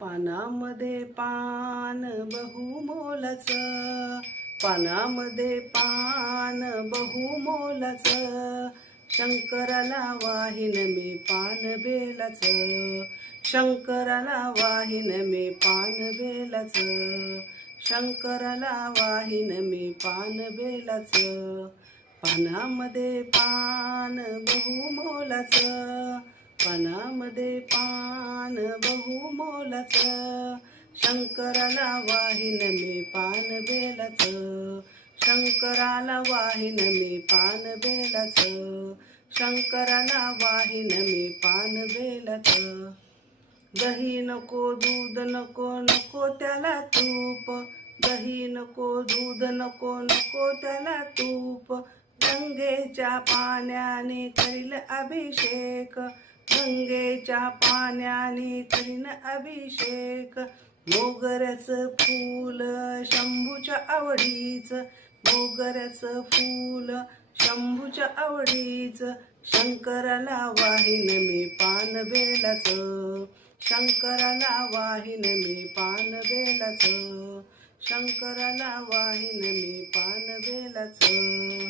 पानामध्ये पान बहुमोलाचं, पानामध्ये पान बहुमोलाचं, शंकराला वाहिन मी पान बेलाचं, शंकराला वाहिन मी पान बेलाचं, शंकराला वाहिन मी पान बेलाचं. पानामध्ये पान बहुमोलाचं, पानामध्ये पान बहुमोलाचं, शंकराला वाहिन मी पान बेलाचं, शंकराला वाहिन मी पान बेलाचं, शंकराला वाहिन मी पान बेलाचं. दही नको दूध नको नको त्याला तूप, दही नको दूध नको नको त्याला तूप, गंगेच्या पाण्याने करील अभिषेक, गंगेच्या पाण्याने करीन अभिषेक. मोगऱ्याचं फूल शंभूच्या आवडीच, मोगऱ्याचं फूल शंभूच्या आवडीच, शंकराला वाहिन मी पान बेलाचं, शंकराला वाहिन मी पान बेलाचं, शंकराला वाहिन मी पान बेलाचं.